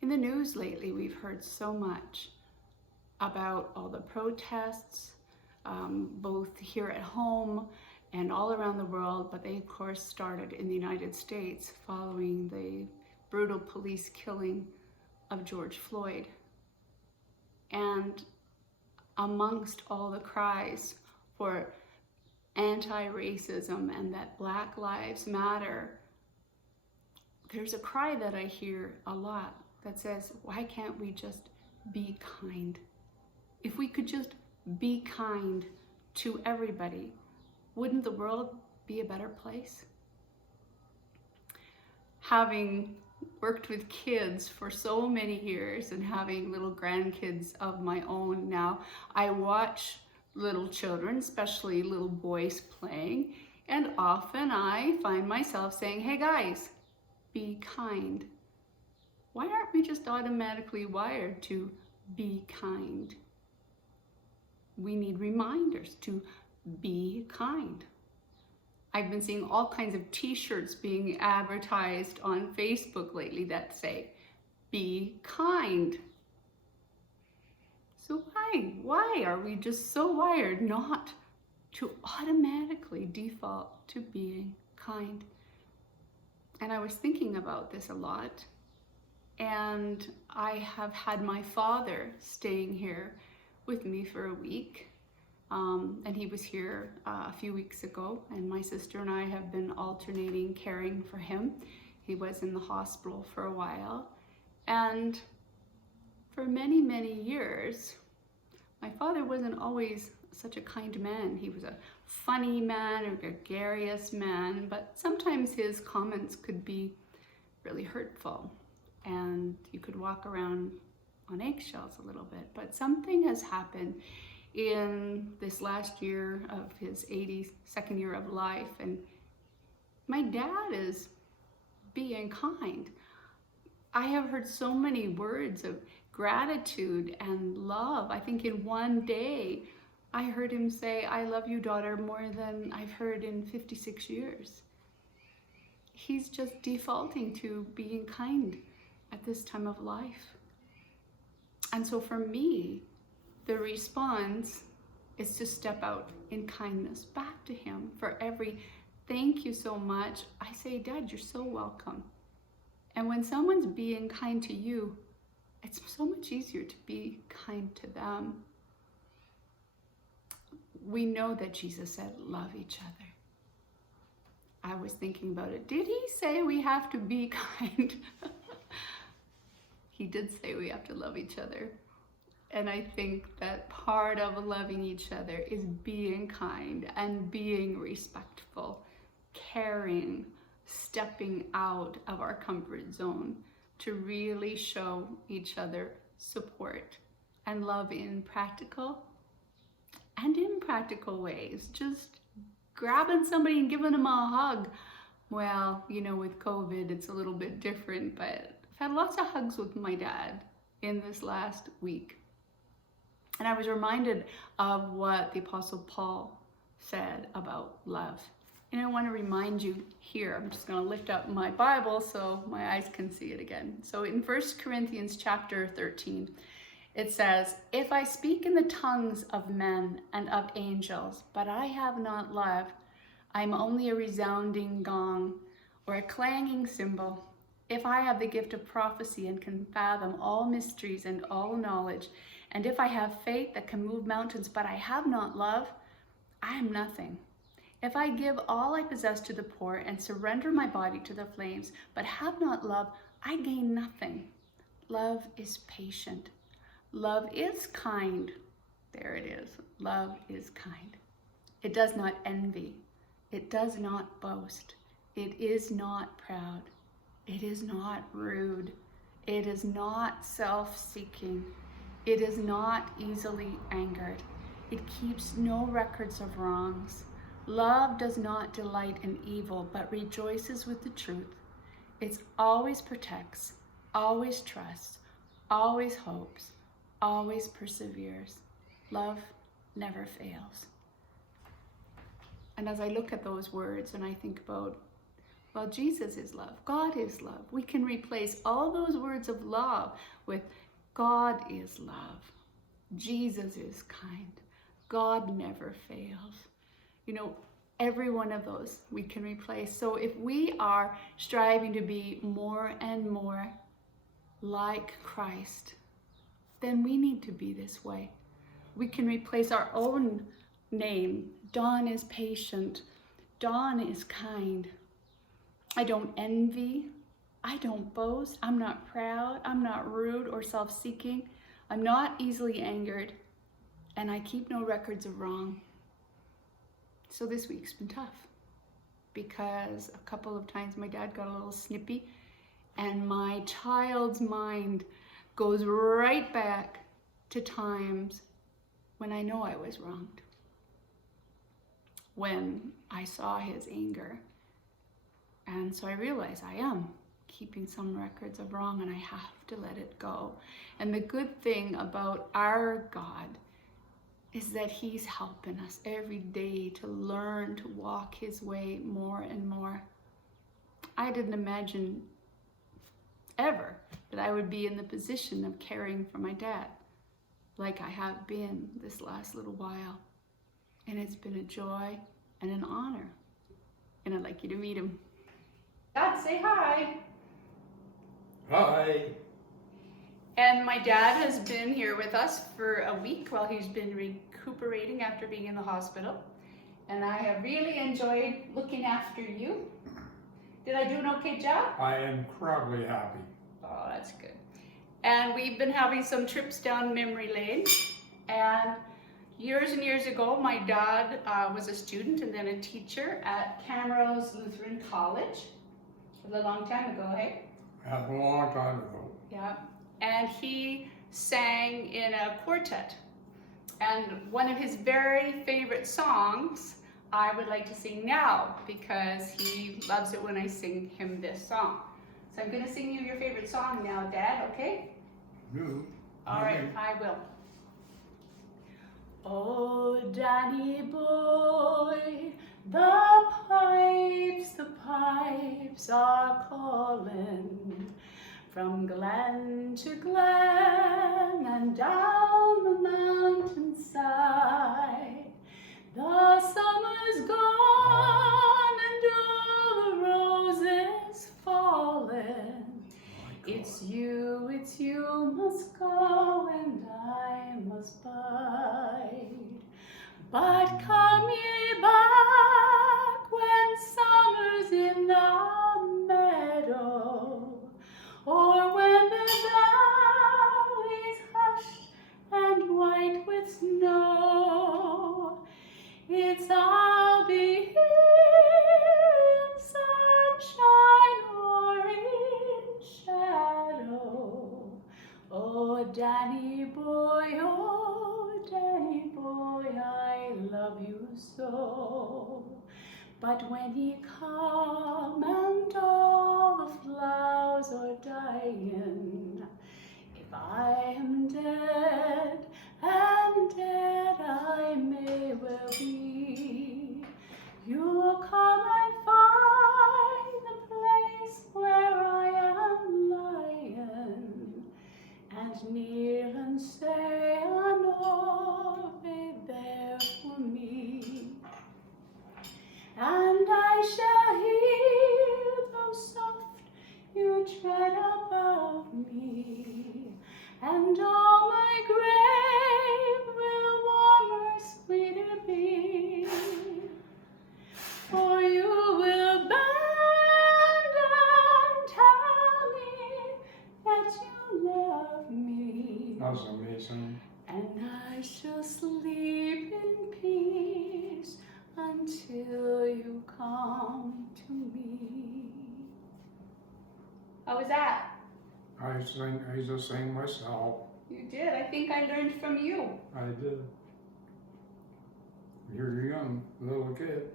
In the news lately, we've heard so much about all the protests, both here at home and all around the world, but they of course started in the United States following the brutal police killing of George Floyd. And amongst all the cries for anti-racism and that Black Lives Matter, there's a cry that I hear a lot that says, why can't we just be kind? If we could just be kind to everybody, wouldn't the world be a better place? Having worked with kids for so many years and having little grandkids of my own now, I watch little children, especially little boys, playing, and often I find myself saying, hey guys, be kind. Why aren't we just automatically wired to be kind? We need reminders to be kind. I've been seeing all kinds of t-shirts being advertised on Facebook lately that say, be kind. So why are we just so wired not to automatically default to being kind? And I was thinking about this a lot, and I have had my father staying here with me for a week. And he was here a few weeks ago, and my sister and I have been alternating caring for him. He was in the hospital for a while, and for many, many years, my father wasn't always such a kind man. He was a funny man, a gregarious man, but sometimes his comments could be really hurtful, and you could walk around on eggshells a little bit. But something has happened in this last year of his 82nd year of life, and my dad is being kind. I have heard so many words of gratitude and love. I think in one day I heard him say, I love you, daughter, more than I've heard in 56 years. He's just defaulting to being kind at this time of life. And so for me, the response is to step out in kindness back to him. For every thank you so much, I say, Dad, you're so welcome. And when someone's being kind to you, it's so much easier to be kind to them. We know that Jesus said, love each other. I was thinking about it. Did he say we have to be kind? He did say we have to love each other. And I think that part of loving each other is being kind and being respectful, caring, stepping out of our comfort zone to really show each other support and love in practical and impractical ways. Just grabbing somebody and giving them a hug. Well, you know, with COVID, it's a little bit different, but I've had lots of hugs with my dad in this last week. And I was reminded of what the Apostle Paul said about love. And I want to remind you here, I'm just going to lift up my Bible so my eyes can see it again. So in 1 Corinthians chapter 13, it says, if I speak in the tongues of men and of angels, but I have not love, I am only a resounding gong or a clanging cymbal. If I have the gift of prophecy and can fathom all mysteries and all knowledge, and if I have faith that can move mountains, but I have not love, I am nothing. If I give all I possess to the poor and surrender my body to the flames, but have not love, I gain nothing. Love is patient. Love is kind. There it is. Love is kind. It does not envy. It does not boast. It is not proud. It is not rude. It is not self-seeking. It is not easily angered. It keeps no records of wrongs. Love does not delight in evil, but rejoices with the truth. It always protects, always trusts, always hopes, always perseveres. Love never fails. And as I look at those words and I think about Well, Jesus is love. God is love. We can replace all those words of love with God is love. Jesus is kind. God never fails. You know, every one of those we can replace. So if we are striving to be more and more like Christ, then we need to be this way. We can replace our own name. Dawn is patient. Dawn is kind. I don't envy. I don't boast. I'm not proud. I'm not rude or self-seeking. I'm not easily angered. And I keep no records of wrong. So this week's been tough because a couple of times my dad got a little snippy and my child's mind goes right back to times when I know I was wronged. When I saw his anger. And so I realized I am keeping some records of wrong and I have to let it go. And the good thing about our God is that he's helping us every day to learn to walk his way more and more. I didn't imagine ever that I would be in the position of caring for my dad like I have been this last little while. And it's been a joy and an honor. And I'd like you to meet him. Dad, say hi. Hi. And my dad has been here with us for a week while he's been recuperating after being in the hospital. And I have really enjoyed looking after you. Did I do an okay job? I am incredibly happy. Oh, that's good. And we've been having some trips down memory lane. And years and years ago, my dad was a student and then a teacher at Camrose Lutheran College. It was a long time ago, hey? Happened a long time ago. Yeah. And he sang in a quartet. And one of his very favorite songs, I would like to sing now because he loves it when I sing him this song. So I'm going to sing you your favorite song now, Dad, okay? No. All right, I will. Oh, Danny boy, the pipes are calling from glen to glen and down the mountainside. The summer's gone and all the roses fallen. It's you must go and I must bide. But come ye back when summer's in the meadow, or when the valley's hushed and white with snow. It's I'll be here in sunshine or in shadow. Oh, Danny boy, I love you so. But when ye come and all the flowers are dying, if I am dead, and dead I may well be, you'll come and find the place where I am lying, and kneel and say an Ave there for me. And I shall hear, though soft, you tread above me, and all my grave will warmer, sweeter be. For you will bend and tell me that you love me. That's amazing. And I shall sleep in peace until you come to me. How was that? I just sang myself. You did. I think I learned from you. I did. You're a young little kid.